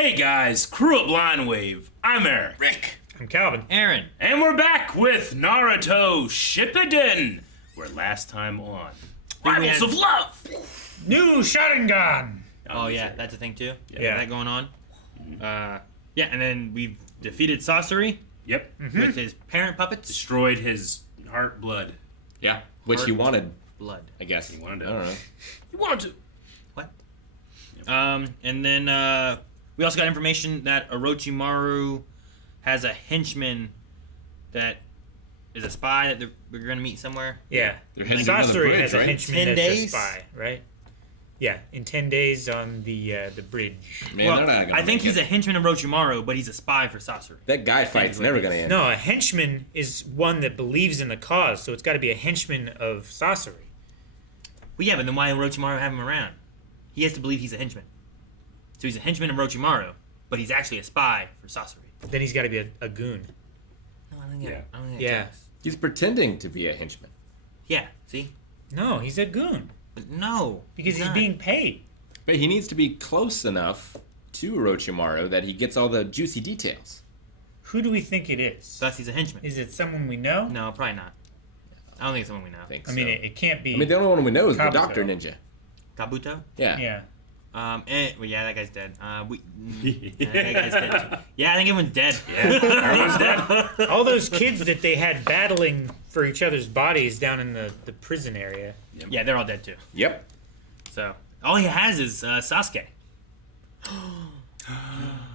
Hey guys, crew at Line Wave. I'm Eric. Rick. I'm Calvin. Aaron. And we're back with Naruto Shippuden. We're last time on Rivals of Love. New Sharingan. Oh yeah, that's a thing too. Yeah. That going on. Yeah, and then we've defeated Sorcery Yep. with his parent puppets. Destroyed his heart blood. Yeah, which he wanted, Blood. I guess. He wanted to. I don't know. He wanted to. What? And then we also got information that Orochimaru has a henchman that is a spy that we're gonna meet somewhere. Yeah. They're heading down the Sasori bridge, has a right? henchman 10 that's days? a spy, right? Yeah, in 10 days on the bridge. Man, well, they're not gonna I think make he's it. a henchman of Orochimaru, but he's a spy for Sorcery. That guy fight's what never it gonna is. end. No, a henchman is one that believes in the cause, so it's got to be a henchman of Sasori. Well, yeah, but then why Orochimaru have him around? He has to believe he's a henchman. So he's a henchman of Orochimaru, but he's actually a spy for Sorcery. Then he's got to be a goon. No, I think Yeah. I don't think Yeah. He's pretending to be a henchman. Yeah, see? No, he's a goon But no. because he's not. being paid. But he needs to be close enough to Orochimaru that he gets all the juicy details. Who do we think it is? Thus he's a henchman. Is it someone we know? No, probably not. I don't think it's someone we know. I think I mean, so. it can't be. I mean, the only one we know is the Kabuto. Doctor Ninja. Kabuto? Yeah. Yeah. Well, yeah, that guy's dead. That guy's dead too. Yeah, I think everyone's dead. Everyone's dead. All those kids that they had battling for each other's bodies down in the prison area. Yeah, they're all dead too. Yep. So, all he has is Sasuke.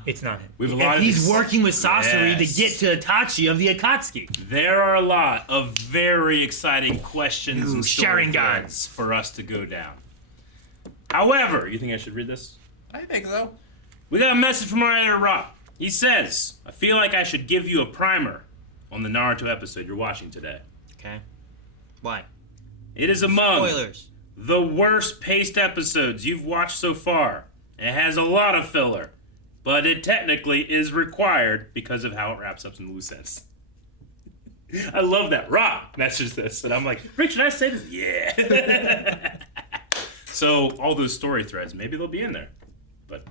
It's not him. We have a lot And of he's working with Sasori Yes. to get to Itachi of the Akatsuki. There are a lot of very exciting questions Ooh, and story Sharingans. threads for us to go down. However, you think I should read this? I think so. We got a message from our editor, Rob. He says, I feel like I should give you a primer on the Naruto episode you're watching today. Okay. Why? It is among Spoilers. the worst paced episodes you've watched so far. It has a lot of filler, but it technically is required because of how it wraps up some loose ends. I love that. Rob messaged this, and I'm like, Rick, should I say this? Yeah. So all those story threads, maybe they'll be in there, but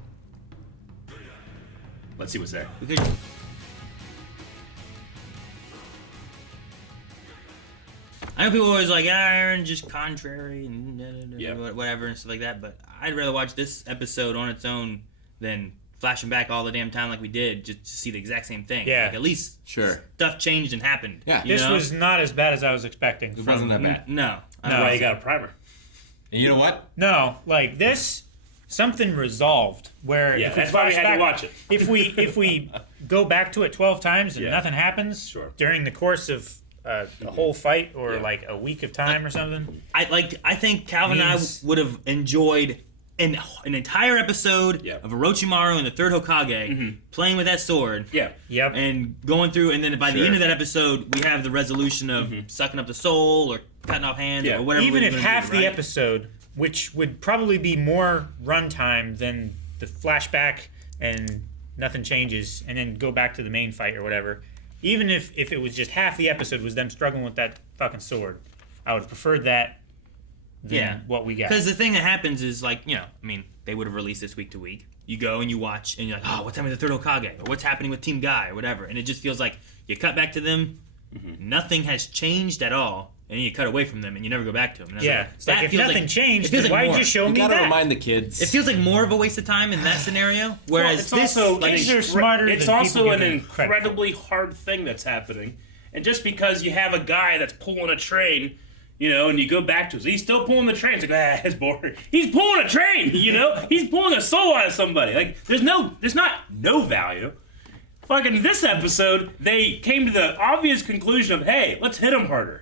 let's see what's there. We could... I know people are always like, Aaron, just contrary and whatever and stuff like that, but I'd rather watch this episode on its own than flashing back all the damn time like we did just to see the exact same thing. Yeah. Like, at least Sure. stuff changed and happened. Yeah. You This know? was not as bad as I was expecting. It wasn't that bad. No. No. Why you got a primer? And you know what? No, like this, something resolved where Yeah, if we that's why we flash had to back- watch it. if we go back to it 12 times and Yeah. nothing happens Sure. during the course of a whole fight or Yeah. like a week of time or something. I think Calvin Means- and I would have enjoyed an entire episode Yeah. of Orochimaru and the third Hokage playing with that sword. Yeah. Yep. And going through, and then by the Sure. end of that episode, we have the resolution of sucking up the soul or cutting off hands Yeah. or whatever. Even we're if gonna half do, the right? episode, which would probably be more runtime than the flashback and nothing changes, and then go back to the main fight or whatever. Even if it was just half the episode was them struggling with that fucking sword, I would have preferred that than Yeah. what we got. Because the thing that happens is, like, you know, I mean, they would have released this week to week. You go and you watch, and you're like, oh, what's happening with the third Hokage? Or what's happening with Team Guy? Or whatever. And it just feels like you cut back to them, nothing has changed at all, and then you cut away from them, and you never go back to them. And that's Yeah, like, it's like if nothing changed, it feels then like why'd more. you show You me gotta that? remind the kids. It feels like more of a waste of time in that scenario. Whereas It's this, also like, Kids are smarter It's than also people an give them credit for. incredibly hard thing that's happening, and just because you have a guy that's pulling a train, you know, and you go back to, he's still pulling the train. It's like, it's boring. He's pulling a train, you know. He's pulling a soul out of somebody. Like, there's not no value. Fucking this episode, they came to the obvious conclusion of, hey, let's hit him harder.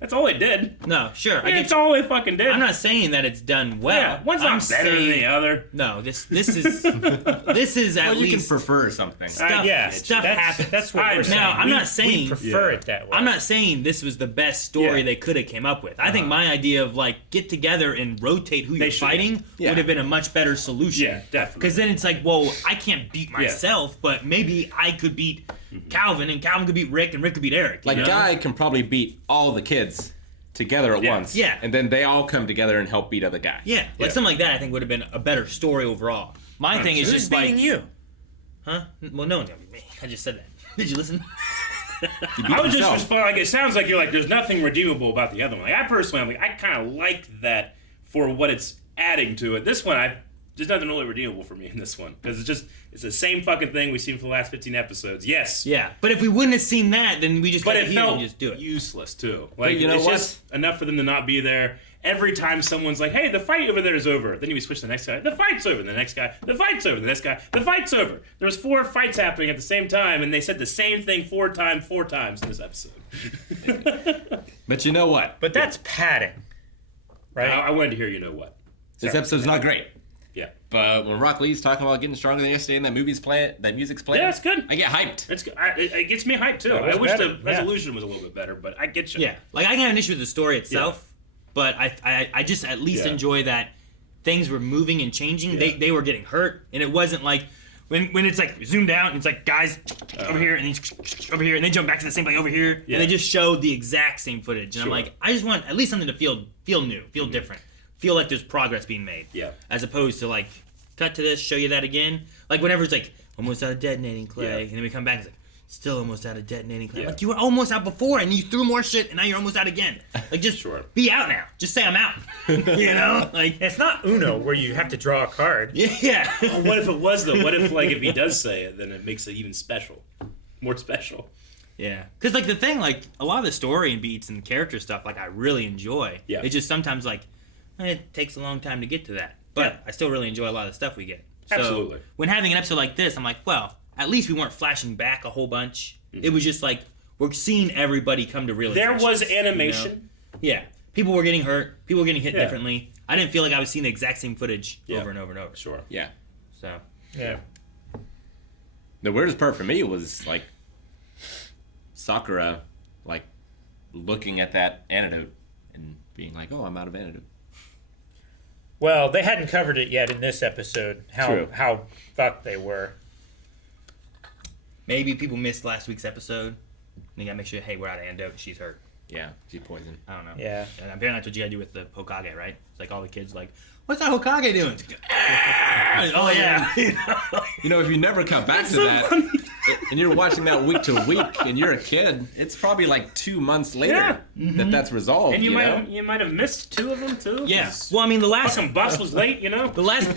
That's all they did. no, sure. I It's get, all they fucking did. I'm not saying that it's done well. Yeah, one's I'm not better than saying- the other. No, this is this is at well, you least can prefer something. stuff. Yeah, stuff that's, happens. That's what I we're know. saying. Now, I'm We- not we saying- prefer Yeah. it that way. I'm not saying this was the best story Yeah. they could have came up with. I think my idea of like get together and rotate who you're should, fighting yeah. would have been a much better solution. Yeah, definitely. Because then it's like, well, I can't beat myself, but maybe I could beat Calvin, and Calvin could beat Rick, and Rick could beat Eric. you Like, know? Guy can probably beat all the kids together at Yeah. once. Yeah. And then they all come together and help beat other guy. Yeah, like Yeah. something like that. I think would have been a better story overall. My thing is Who's just like, beating you? huh? Well, no one's gonna beat me. I just said that. Did you listen? I would just respond like, it sounds like you're like, there's nothing redeemable about the other one. Like, I personally, I'm like, I kind of like that for what it's adding to it. This one, there's nothing really redeemable for me in this one because it's the same fucking thing we've seen for the last 15 episodes. Yes. Yeah, but if we wouldn't have seen that, then we just But got it to hear felt and just do it. useless too. Like, you know it's what? just enough for them to not be there. Every time someone's like, "Hey, the fight over there is over," then you switch to the next guy. The fight's over. The next guy. The fight's over. The next guy. The fight's over. There was 4 fights happening at the same time, and they said the same thing 4 times in this episode. But you know what? But that's padding, right? I wanted to hear you know what. This episode's not great. Yeah. But when Rock Lee's talking about getting stronger than yesterday and that music's playing, Yeah, it's good. I get hyped. It's it gets me hyped too. Yeah, it was I wish better. the resolution was a little bit better, but I get you. Yeah, like I got an issue with the story itself, but I just at least Yeah. enjoy that things were moving and changing. Yeah. They were getting hurt, and it wasn't like when it's like zoomed out and it's like guys over here and then over here and they jump back to the same place over here Yeah. and they just showed the exact same footage. And I'm Sure. like, I just want at least something to feel new, feel different, feel like there's progress being made. Yeah. As opposed to like cut to this, show you that again. Like whenever it's like almost out of detonating clay, Yeah. and then we come back, it's like still almost out of detonating clay. Yeah. Like you were almost out before, and you threw more shit, and now you're almost out again. Like just Sure. be out now. Just say I'm out. You know, like It's not Uno where you have to draw a card. yeah. What if it was though? What if like if he does say it, then it makes it even special, more special. Yeah, because like the thing, like a lot of the story and beats and character stuff, like I really enjoy. Yeah. It's just sometimes like it takes a long time to get to that, but Yeah. I still really enjoy a lot of the stuff we get. So Absolutely. when having an episode like this, I'm like, well, at least we weren't flashing back a whole bunch. It was just like we're seeing everybody come to realization. There was animation. Yeah, people were getting hurt. People were getting hit Yeah. differently. I didn't feel like I was seeing the exact same footage Yeah. over and over and over. Sure. Yeah. So Yeah. The weirdest part for me was like Sakura, like looking at that antidote and being like, "Oh, I'm out of antidote." Well, they hadn't covered it yet in this episode. True. How fucked they were. maybe people missed last week's episode. They gotta make sure, hey, we're out of antidote. She's hurt. Yeah, she's poisoned. I don't know. Yeah. And apparently that's what you gotta do with the Hokage, right? It's like all the kids like, what's that Hokage doing? "Ah!" Oh yeah. You know, if you never come back to that, and you're watching that week to week, and you're a kid, it's probably like 2 month later that that's resolved. And you know? might have missed 2 of them too. Yeah. 'cause Well, I mean, the fucking bus was late. You know. the last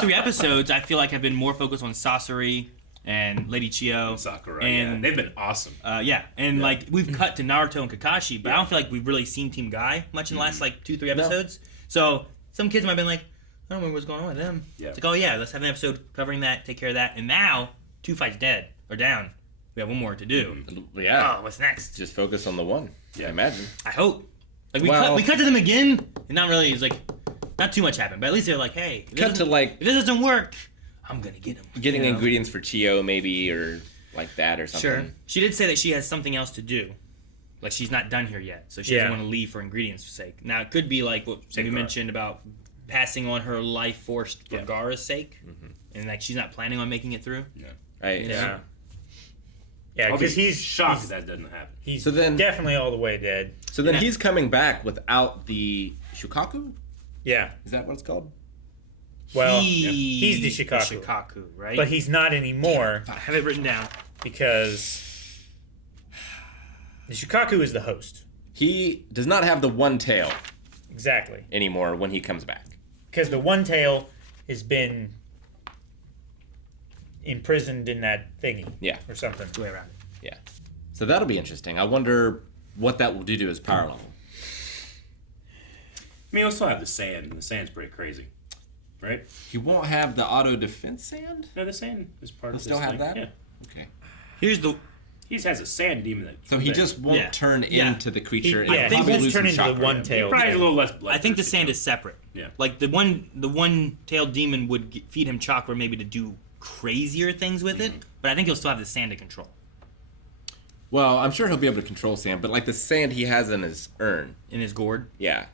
3 episodes, I feel like have been more focused on Sasori and Lady Chio. Sakura. And Yeah. They've been awesome. Like we've cut to Naruto and Kakashi, but I don't feel like we've really seen Team Guy much in the last like 2-3 episodes. So some kids might have been like, I don't remember what's going on with them. Yeah. It's like, oh yeah, let's have an episode covering that, take care of that, and now 2 fights dead or down. We have 1 more to do. Yeah. Oh, what's next? Just focus on the one. Yeah. I imagine. I hope. Like Well- we cut to them again, and not really. It's like not too much happened, but at least they're like, hey, if Cut to like if this doesn't work, I'm gonna get him. getting You know? ingredients for Chio maybe, or like that or something. Sure. She did say that she has something else to do. Like she's not done here yet, so she doesn't Yeah. want to leave for ingredients' sake. Now it could be like what we Safeguard. mentioned about passing on her life force for Yeah. Gaara's sake, and like she's not planning on making it through. Right. You know? Yeah. Yeah, I'll be because he's shocked if that doesn't happen. He's So then- definitely all the way dead. So then Yeah. he's coming back without the Shukaku? Yeah. Is that what it's called? Well, he's the Shikaku. Shikaku, right? but he's not anymore I have it written down. because the Shikaku is the host. He does not have the one tail Exactly. anymore when he comes back. Because the one tail has been imprisoned in that thingy. Yeah. Or something. Way around it. Yeah. So that'll be interesting. I wonder what that will do to his power level. I mean, we'll still have the sand, and the sand's pretty crazy, right? He won't have the auto defense sand? No, the sand is part He'll of this still have thing. that? Yeah. Okay. Here's the He has a sand demon that. So he just won't Yeah. turn Yeah. into the creature. He and think won't probably lose turn some into the chakra. one tail. Probably a little less blood. I think the thirsty, sand too. is separate. Yeah. Like the one-tailed demon would feed him chakra maybe to do crazier things with it, but I think he'll still have the sand to control. Well, I'm sure he'll be able to control sand, but like the sand he has in his urn. In his gourd. Yeah.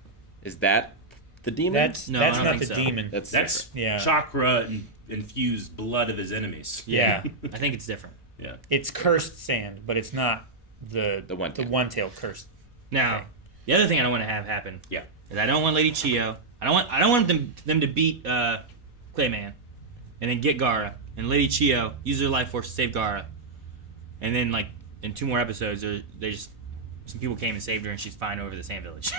Is that the demon? That's No, I don't not think the so. demon. That's That's Yeah. chakra infused blood of his enemies. Yeah. I think it's different. Yeah. It's cursed sand, but it's not the one tail. cursed. Now, Okay. the other thing I don't want to have happen Yeah. is I don't want Lady Chio. I don't want them to beat Clay Clayman, and then get Gaara, and Lady Chio uses her life force to save Gaara, and then like in 2 more episodes, some people came and saved her, and she's fine over the Sand Village.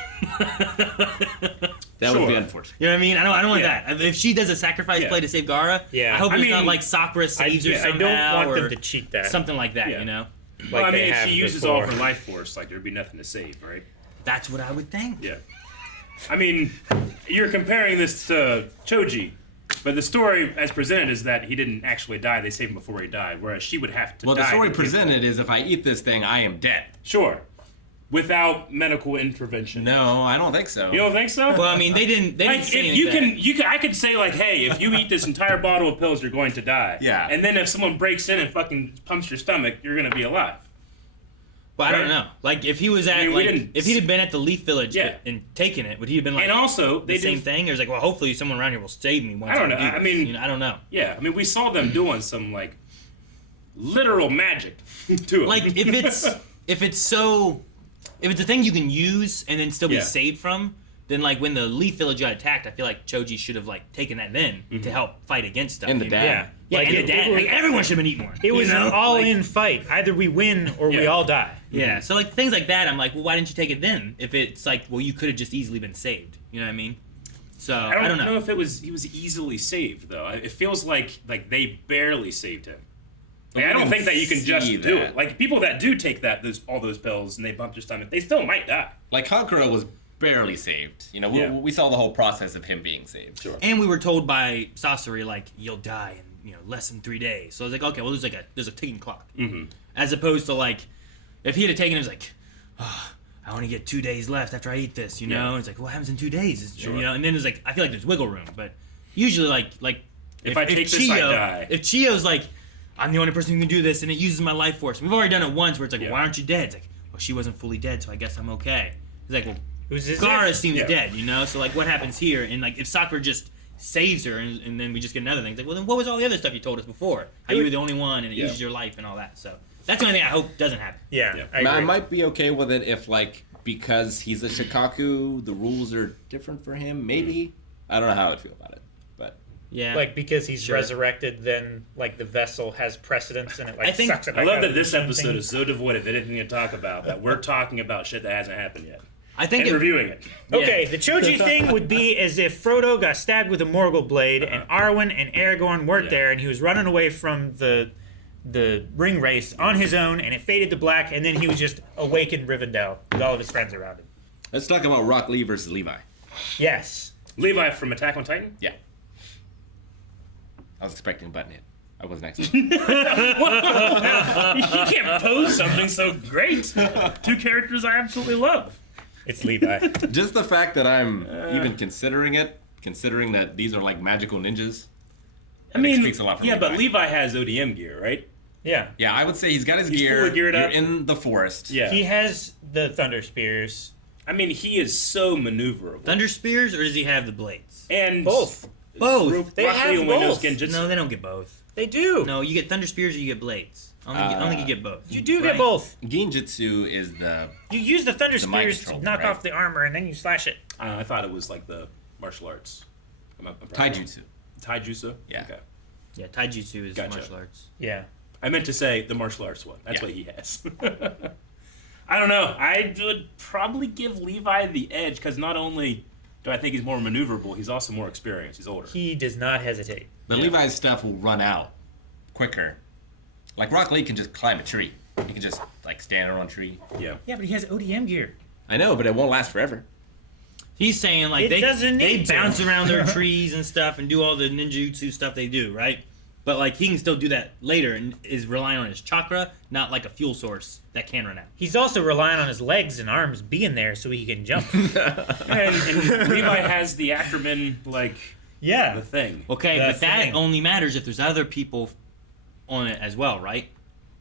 That would be unfortunate. You know what I mean? I don't want that. If she does a sacrifice play to save Gaara, I hope it's not like Sakura saves her somehow. I don't want or them to cheat that. something like that. You know? Well, Like I mean, if have she uses before. all of her life force, like there'd be nothing to save, right? That's what I would think. Yeah. I mean, you're comparing this to Choji, but the story as presented is that he didn't actually die. They saved him before he died, whereas she would have to die. Well, the story to get presented is if I eat this thing, I am dead. Sure. Without medical intervention. No, I don't think so. You don't think so? Well, I mean, they didn't like, say if anything. you can, I could say like, hey, if you eat this entire bottle of pills, you're going to die. Yeah. And then if someone breaks in and fucking pumps your stomach, you're gonna be alive. Well, I don't right? know. Like, if he was at, I mean, we like, didn't- if he'd have been at the Leaf Village Yeah. and taken it, would he have been like And also, the they same did. thing? Or is like, well, hopefully someone around here will save me once I don't do know. I this. mean- You know, I don't know. Yeah, I mean, we saw them doing some like literal magic to him. Like, if it's a thing you can use and then still be Yeah. saved from, then like when the Leaf Village got attacked, I feel like Choji should have like taken that then to help fight against stuff. And the you know? dad. Yeah. Yeah, Like, and it- the dad. it was- Like, everyone should have been eating more. It was you know? an all-in fight. Either we win or we Yeah. all die. Yeah, so like things like that, I'm like, well, why didn't you take it then? If it's like, well, you could have just easily been saved. You know what I mean? So I don't know know. if he was easily saved though. It feels like they barely saved him. Like, I don't think that you can just see do that. it. Like people that do take all those pills and they bump their stomach, they still might die. Like Kankuro was barely saved. You know, Yeah. we saw the whole process of him being saved. Sure. And we were told by Sasori like you'll die in less than 3 days. So I was like, okay, well there's a ticking clock. Mm-hmm. As opposed to like, if he had taken it, it was like, oh, I only get 2 days left after I eat this. You know, Yeah. and it's like, what happens in 2 days? Sure. You know, and then there's like, I feel like there's wiggle room, but usually like If I take this, I die. If Chio's like, I'm the only person who can do this, and it uses my life force. We've already done it once, where it's like, Yeah. why aren't you dead? It's like, well, she wasn't fully dead, so I guess I'm okay. It's like, well, It was as Gaara if- seems Yeah. dead, you know. So like, what happens here? And like, if Sakura just saves her, and then we just get another thing, it's like, well, then what was all the other stuff you told us before? How you were the only one, and it Yeah. uses your life and all that. So that's the only thing I hope doesn't happen. Yeah, Yeah. I I agree. might be okay with it if, like, because he's a Shikaku, the rules are different for him. Maybe. I don't know how I'd feel about it, but Yeah. Like because he's Sure. resurrected, then like the vessel has precedence and it like I think- sucks it I back love out that of this something. episode is so devoid of anything to talk about that we're talking about shit that hasn't happened yet I think and it, reviewing it. Okay, the Choji thing would be as if Frodo got stabbed with a Morgul blade, and Arwen and Aragorn weren't Yeah. there, and he was running away from the ring race on his own, and it faded to black, and then he was just awake in Rivendell with all of his friends around him. let's talk about Rock Lee versus Levi. Yes. Levi from Attack on Titan. Yeah. I was expecting Butthead. I wasn't actually. You can't pose something so great. Two characters I absolutely love. It's Levi. Just the fact that I'm even considering it, considering that these are like magical ninjas. I mean, speaks a lot for yeah, but Levi. Levi has ODM gear, right? Yeah. Yeah, I would say he's got his He's gear. fully geared You're up. in the forest. Yeah. He has the Thunder Spears. I mean, he is so maneuverable. Thunder Spears, or does he have the blades? And Both. Both. They Rock Lee have only knows both. Genjutsu. No, they don't get both. They do. No, you get Thunder Spears or you get blades. I don't think you get both. You do Right? get both. Genjutsu is the. You use the Thunder mind Spears to control, knock right? off the armor, and then you slash it. I thought it was like the martial arts. I'm probably wrong. Taijutsu. Taijutsu? Yeah. Okay. Yeah, Taijutsu is Gotcha. martial arts. Yeah. I meant to say the martial arts one. That's Yeah. what he has. I don't know. I would probably give Levi the edge because not only do I think he's more maneuverable, he's also more experienced. He's older. He does not hesitate. But Yeah. Levi's stuff will run out quicker. Like Rock Lee can just climb a tree. He can just like stand on a tree. Yeah. Yeah, but he has ODM gear. I know, but it won't last forever. He's saying like It they doesn't need to. bounce around their trees and stuff and do all the ninjutsu stuff they do, right? But like he can still do that later and is relying on his chakra, not like a fuel source that can run out. He's also relying on his legs and arms being there so he can jump. And Levi has the Ackerman, like, yeah. the thing. Okay, The but that thing. only matters if there's other people on it as well, right?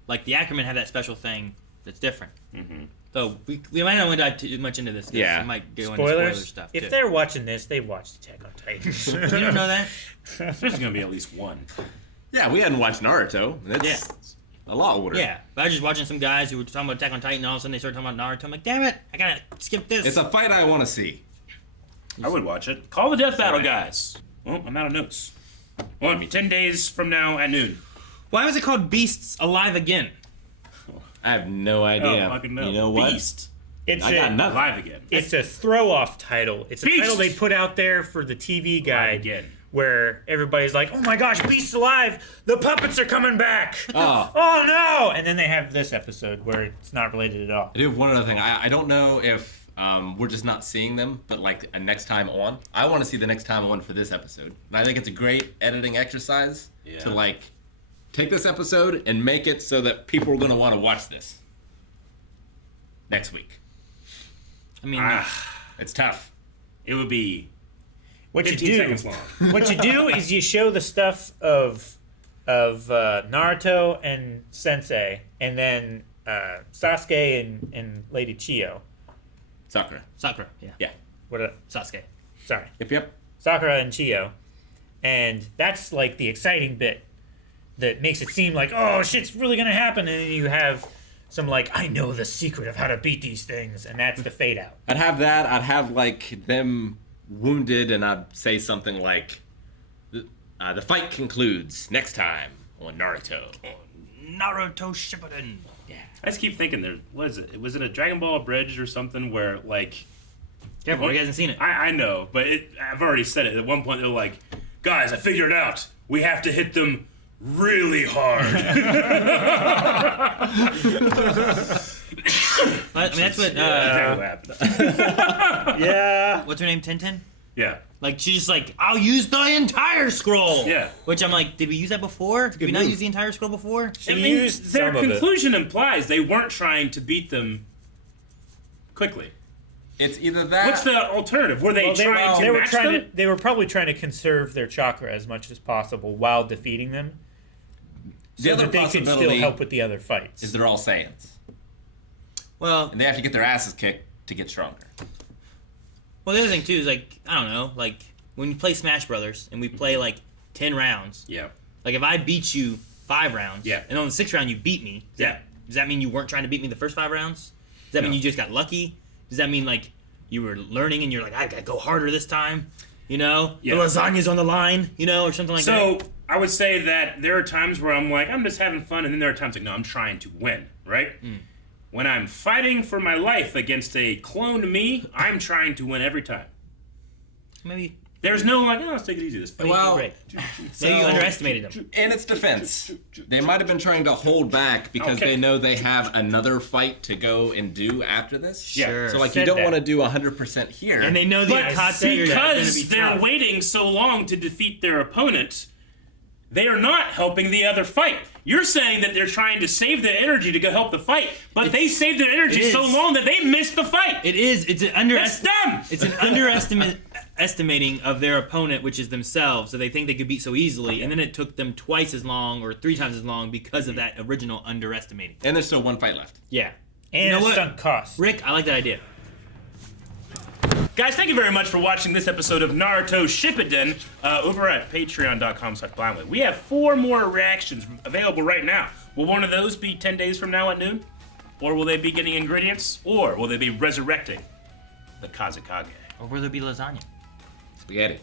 Like the Ackerman have that special thing that's different. Mm-hmm. So we might not want to dive too much into this. 'cause Yeah. it might go into Spoilers. spoiler stuff If too. they're watching this, they watched Attack on Titan. You don't know that? There's going to be at least one. Yeah, we hadn't watched Naruto. That's a lot older. Yeah, but I was just watching some guys who were talking about Attack on Titan, and all of a sudden they started talking about Naruto. I'm like, damn it, I gotta skip this. It's a fight I want to see. I would watch it. Call the Death Battle, guys. Well, I'm out of notes. On me. 10 days from now at noon. Why was it called Beasts Alive Again? I have no idea. Fucking no. You know what? Beast. It's I got nothing. Alive again. It's a throw-off title. It's a Beast! title they put out there for the TV guide again. where everybody's like, "Oh my gosh, Beast's alive! The puppets are coming back! Oh. Oh no!" And then they have this episode where it's not related at all. I do have one other thing. I don't know if we're just not seeing them, but like a next time on. I want to see the next time on for this episode. And I think it's a great editing exercise to like take this episode and make it so that people are going to want to watch this next week. I mean, It's tough. It would be What you 15 do, seconds long. what you do is you show the stuff of Naruto and Sensei, and then Sasuke and Lady Chiyo. Sakura. Sakura. Yeah. Yeah. What? Sasuke. Sorry, Yep. Sakura and Chiyo, and that's like the exciting bit that makes it seem like, oh, shit's really gonna happen, and then you have some like, I know the secret of how to beat these things, and that's the fade out. I'd have that. I'd have like them wounded, and I'd say something like, "The fight concludes next time on Naruto." Naruto Shippuden. I just keep thinking there was it a Dragon Ball Bridge or something where like Careful, you guys haven't seen it. I know, but I've already said it. At one point they're like, guys, I figured it out. We have to hit them really hard. I mean, that's what. Exactly what happened. Yeah. What's her name? Tintin. Yeah. Like she's just like, I'll use the entire scroll. Yeah. Which I'm like, did we use that before? Did we not use the entire scroll before? She I mean, used their some of it. conclusion implies they weren't trying to beat them quickly. It's either that. What's the alternative? Were they Well, trying to match them? They were probably trying to conserve their chakra as much as possible while defeating them, The so other that they could still possibility help with the other fights. is they're all Saiyans, Well, and they have to get their asses kicked to get stronger. well, the other thing too is like, I don't know, like when we play Smash Brothers and we play like 10 rounds. Yeah. Like if I beat you 5 rounds. Yeah. And on the 6th round you beat me. Does that mean you weren't trying to beat me the first 5 rounds? Does that mean you just got lucky? Does that mean like you were learning and you're like, I gotta go harder this time? You know? Yeah. The lasagna's on the line, you know, or something like that. So I would say that there are times where I'm like, I'm just having fun, and then there are times like, no, I'm trying to win, right? When I'm fighting for my life against a cloned me, I'm trying to win every time. Maybe There's no like, oh, let's take it easy this fight. Well, great. Maybe you underestimated him. in its defense, they might have been trying to hold back because Okay. they know they have another fight to go and do after this. Yeah. Sure. So like Said you don't that. want to do 100% here. And they know the But Akatsuki are gonna be because they're tough. waiting so long to defeat their opponent, they are not helping the other fight. You're saying that they're trying to save their energy to go help the fight, but they saved their energy it so is. long that they missed the fight. It's an That's dumb. It's an estimating of their opponent, which is themselves, so they think they could beat so easily, and then it took them twice as long or 3 times as long because of that original underestimating. And there's still one fight left. Yeah. and You know a what? sunk cost. Rick, I like that idea. Guys, thank you very much for watching this episode of Naruto Shippuden over at patreon.com/blindway. We have 4 more reactions available right now. Will one of those be 10 days from now at noon? Or will they be getting ingredients? Or will they be resurrecting the Kazekage? Or will there be lasagna? Spaghetti.